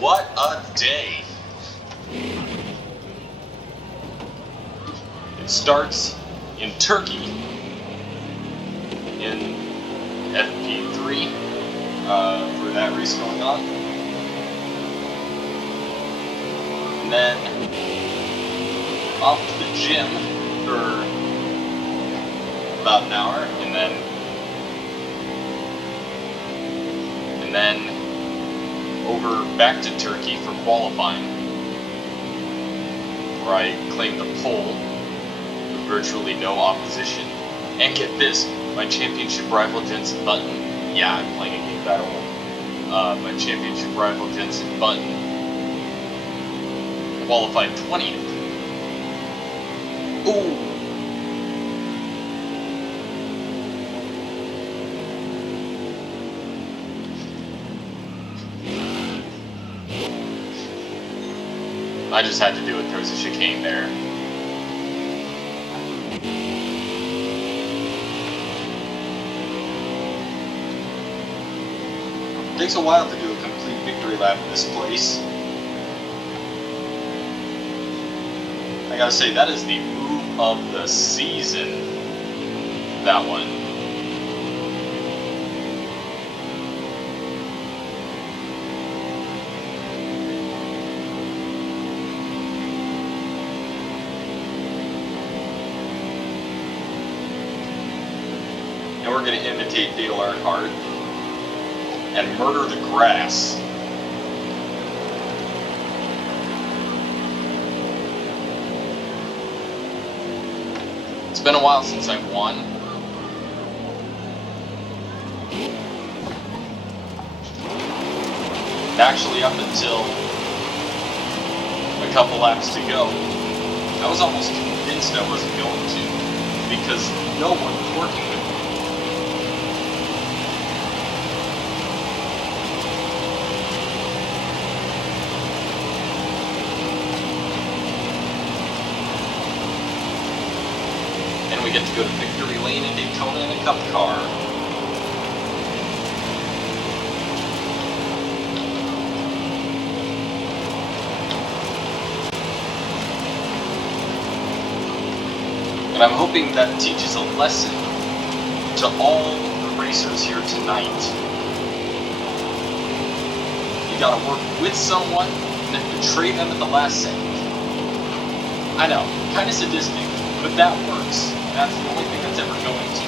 What a day! It starts in Turkey in FP3 for that race going on. And then off to the gym for about an hour, and then over back to Turkey for qualifying, where I claimed the pole with virtually no opposition. And get this, my championship rival Jensen Button, yeah, I'm playing a game battle. My championship rival Jensen Button qualified 20th. Ooh! I just had to do it. There was a chicane there. It takes a while to do a complete victory lap in this place. I gotta say, that is the move of the season. That one. And we're going to imitate Dale Earnhardt and murder the grass. It's been a while since I've won. Actually, up until a couple laps to go, I was almost convinced I wasn't going to, because no one was working with me. And we get to go to Victory Lane in Daytona in a Cup car. And I'm hoping that teaches a lesson to all the racers here tonight. You gotta work with someone and then betray them at the last second. I know, kinda sadistic, but that works. That's the only thing that's ever going to.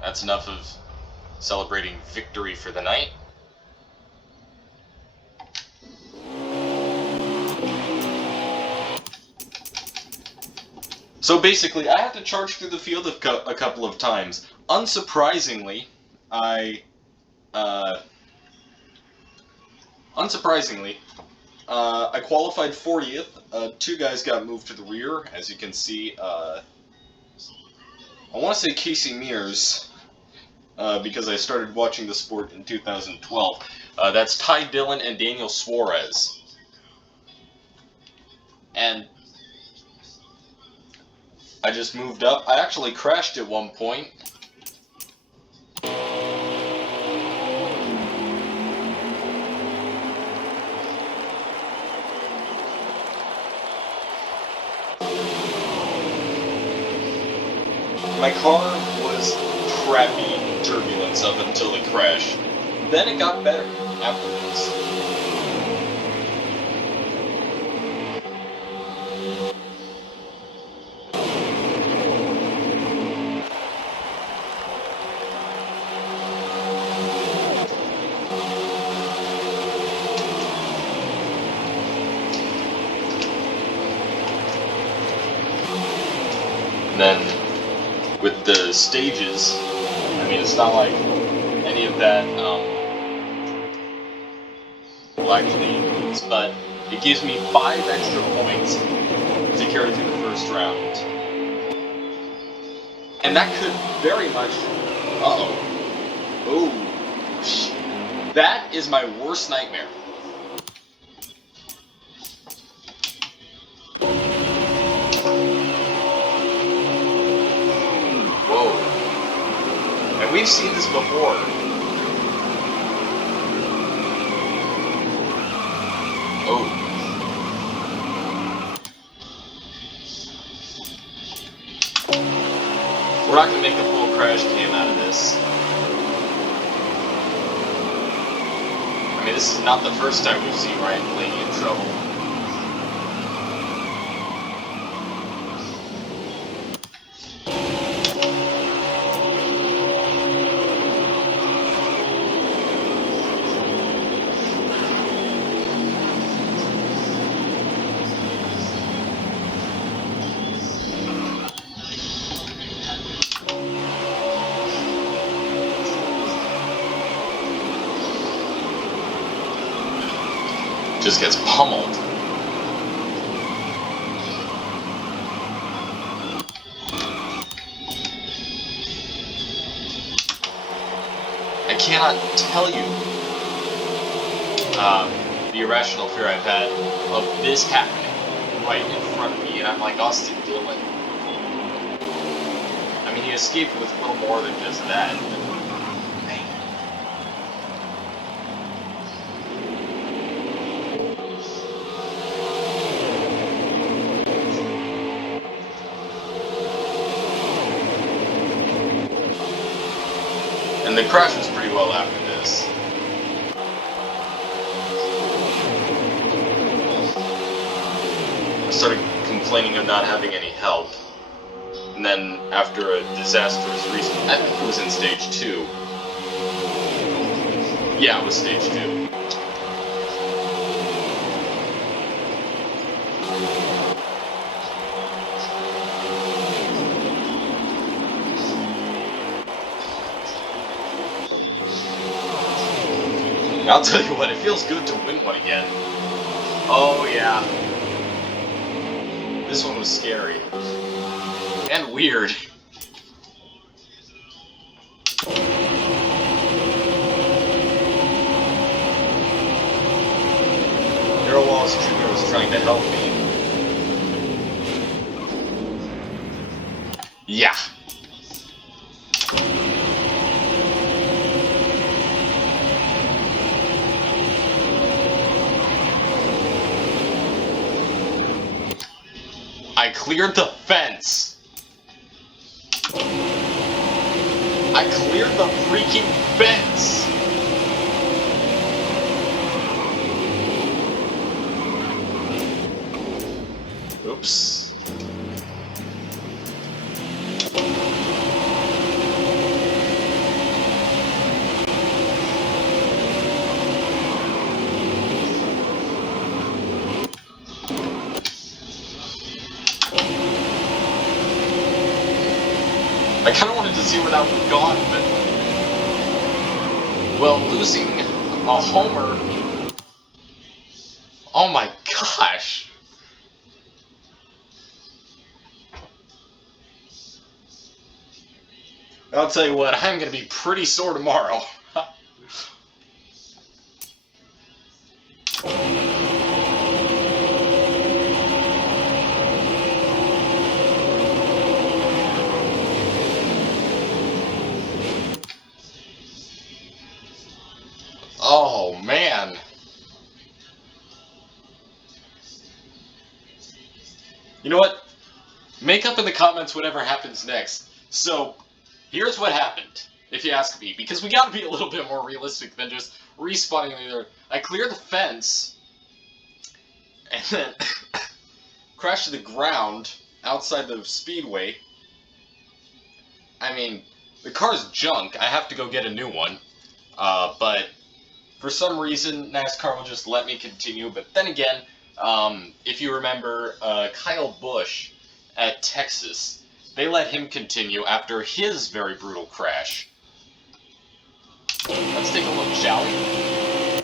That's enough of celebrating victory for the night. So basically, I had to charge through the field a couple of times. Unsurprisingly, I qualified 40th. Two guys got moved to the rear, as you can see. I want to say Casey Mears, because I started watching the sport in 2012. That's Ty Dillon and Daniel Suarez. And I just moved up. I actually crashed at one point. My car was crappy in turbulence up until the crash. Then it got better afterwards. And then with the stages, I mean, it's not like any of that will actually lose, but it gives me 5 extra points to carry through the first round. And that could very much... Oh. That is my worst nightmare. we've seen this before. Oh. We're not going to make the full crash cam out of this. I mean, this is not the first time we've seen Ryan Blaney in trouble. Just gets pummeled. I cannot tell you the irrational fear I've had of this happening right in front of me, and I'm like Austin Dillon. I mean, he escaped with a little more than just that. And the crash was pretty well after this. I started complaining of not having any help. And then, after a disastrous restart, I think it was in stage 2. Yeah, it was stage 2. I'll tell you what, it feels good to win one again. Oh yeah. This one was scary. And weird. Darrell Wallace Jr. was trying to help me. Yeah. I cleared the fence. I cleared the freaking fence. Oops. I kind of wanted to see where that would have gone, but... well, losing a homer... oh my gosh! I'll tell you what, I'm gonna be pretty sore tomorrow. Oh, man. You know what? Make up in the comments whatever happens next. So, here's what happened, if you ask me, because we gotta be a little bit more realistic than just respawning there. I cleared the fence, and then crashed to the ground outside the speedway. I mean, the car's junk. I have to go get a new one. But for some reason, NASCAR will just let me continue. But then again, if you remember Kyle Busch at Texas, they let him continue after his very brutal crash. Let's take a look, shall we?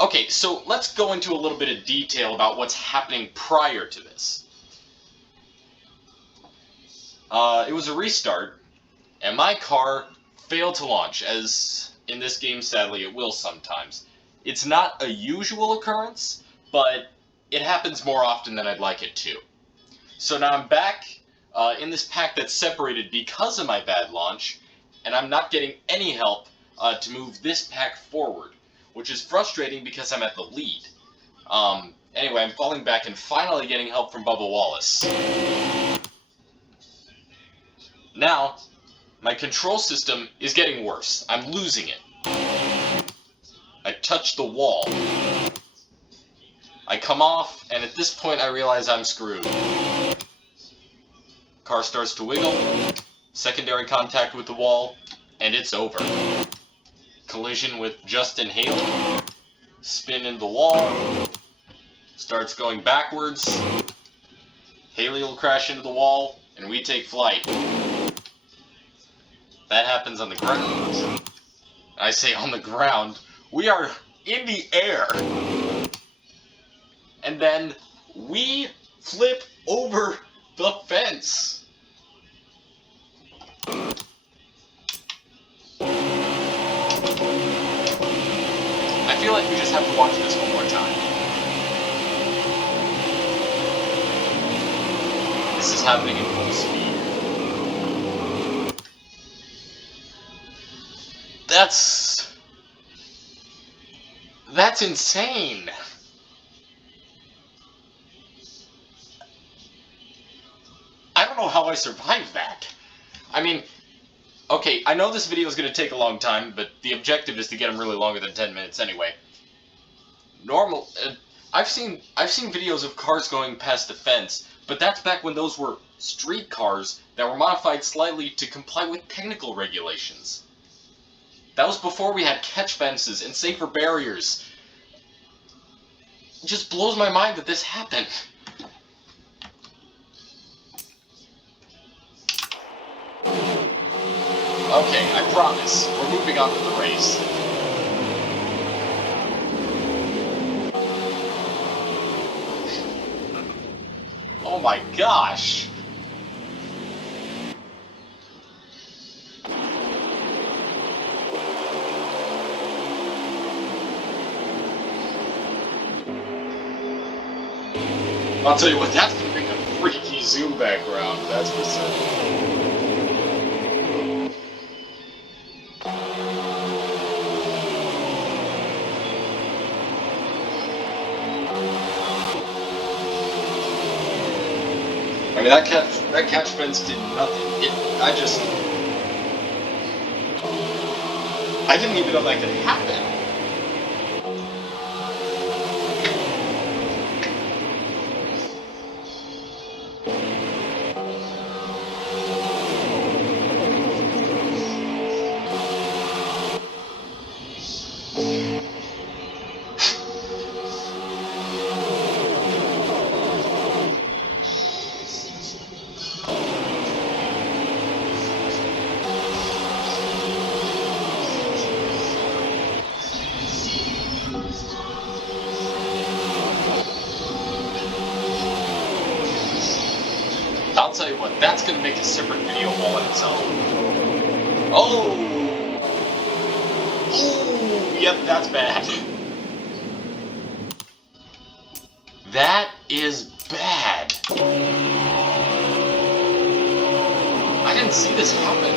Okay, so let's go into a little bit of detail about what's happening prior to this. It was a restart, and my car failed to launch, as in this game, sadly, it will sometimes. It's not a usual occurrence, but it happens more often than I'd like it to. So now I'm back in this pack that's separated because of my bad launch, and I'm not getting any help to move this pack forward, which is frustrating because I'm at the lead. Anyway, I'm falling back and finally getting help from Bubba Wallace. Now, my control system is getting worse. I'm losing it. I touch the wall. I come off, and at this point I realize I'm screwed. Car starts to wiggle, secondary contact with the wall, and it's over. Collision with Justin Haley, spin into the wall, starts going backwards, Haley will crash into the wall, and we take flight. That happens on the ground. I say on the ground, we are in the air. And then we flip over the fence. I feel like we just have to watch this one more time. This is happening in full speed. That's insane. I don't know how I survived that. I mean, okay, I know this video is going to take a long time, but the objective is to get them really longer than 10 minutes anyway. I've seen videos of cars going past the fence, but that's back when those were street cars that were modified slightly to comply with technical regulations. That was before we had catch fences and safer barriers. It just blows my mind that this happened. Okay, I promise. We're moving on to the race. Oh my gosh! I'll tell you what, that's gonna make a freaky zoom background, that's for certain. I mean, that catch fence did nothing. I didn't even know that could happen. I'll tell you what, that's going to make a separate video all on its own. Oh! Oh! Yep, that's bad. That is bad. I didn't see this happen.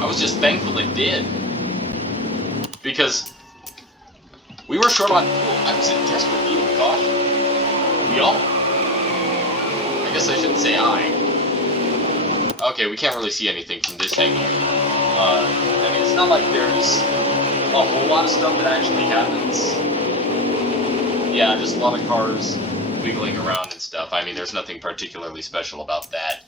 I was just thankful it did. Because we were short on fuel. I was in desperate need of caution. We all? I guess I shouldn't say I. Okay, we can't really see anything from this angle. I mean, it's not like there's a whole lot of stuff that actually happens. Yeah, just a lot of cars wiggling around and stuff. I mean, there's nothing particularly special about that.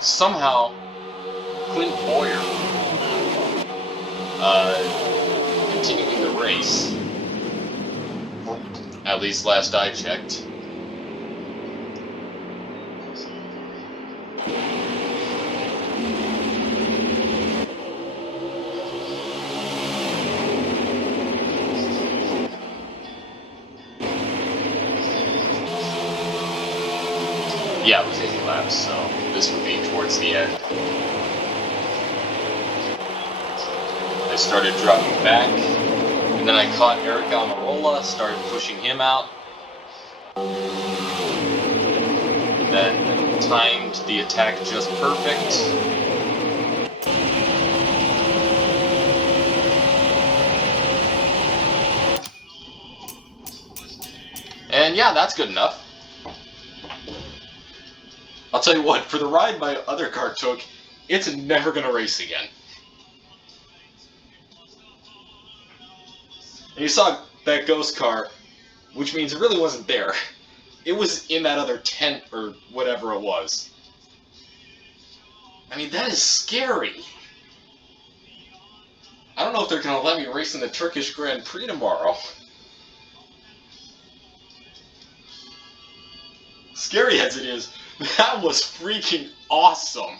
Somehow, Clint Boyer, continuing the race, at least last I checked. Yeah, it was 80 laps, so this would be towards the end. I started dropping back, and And then I caught Eric Almirola, started pushing him out. Then timed the attack just perfect. And yeah, that's good enough. I'll tell you what, for the ride my other car took, it's never gonna race again. And you saw that ghost car, which means it really wasn't there. It was in that other tent or whatever it was. I mean, that is scary. I don't know if they're gonna let me race in the Turkish Grand Prix tomorrow. Scary as it is, that was freaking awesome.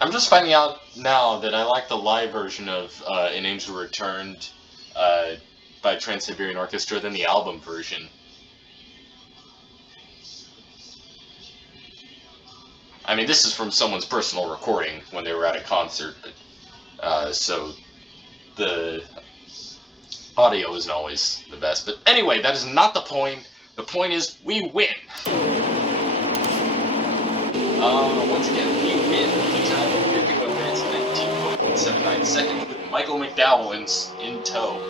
I'm just finding out now that I like the live version of An Angel Returned by Trans-Siberian Orchestra than the album version. I mean, this is from someone's personal recording when they were at a concert, but, so the audio isn't always the best. But anyway, that is not the point. The point is, we win! Once again, we win the time of 51 minutes and 19.79 seconds with Michael McDowell in tow.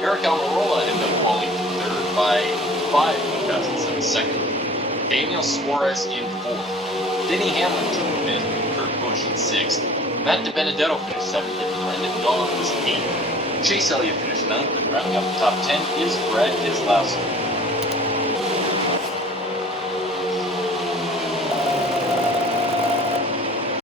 Eric Almirola ended up falling third by 5.7 seconds. Daniel Suarez in fourth. Denny Hamlin took fifth, and Kurt Busch in sixth. Matt DiBenedetto finished seventh, and Brendan Gaughan was eighth. Chase Elliott finished ninth, and rounding out the top 10 is Brad Keselowski.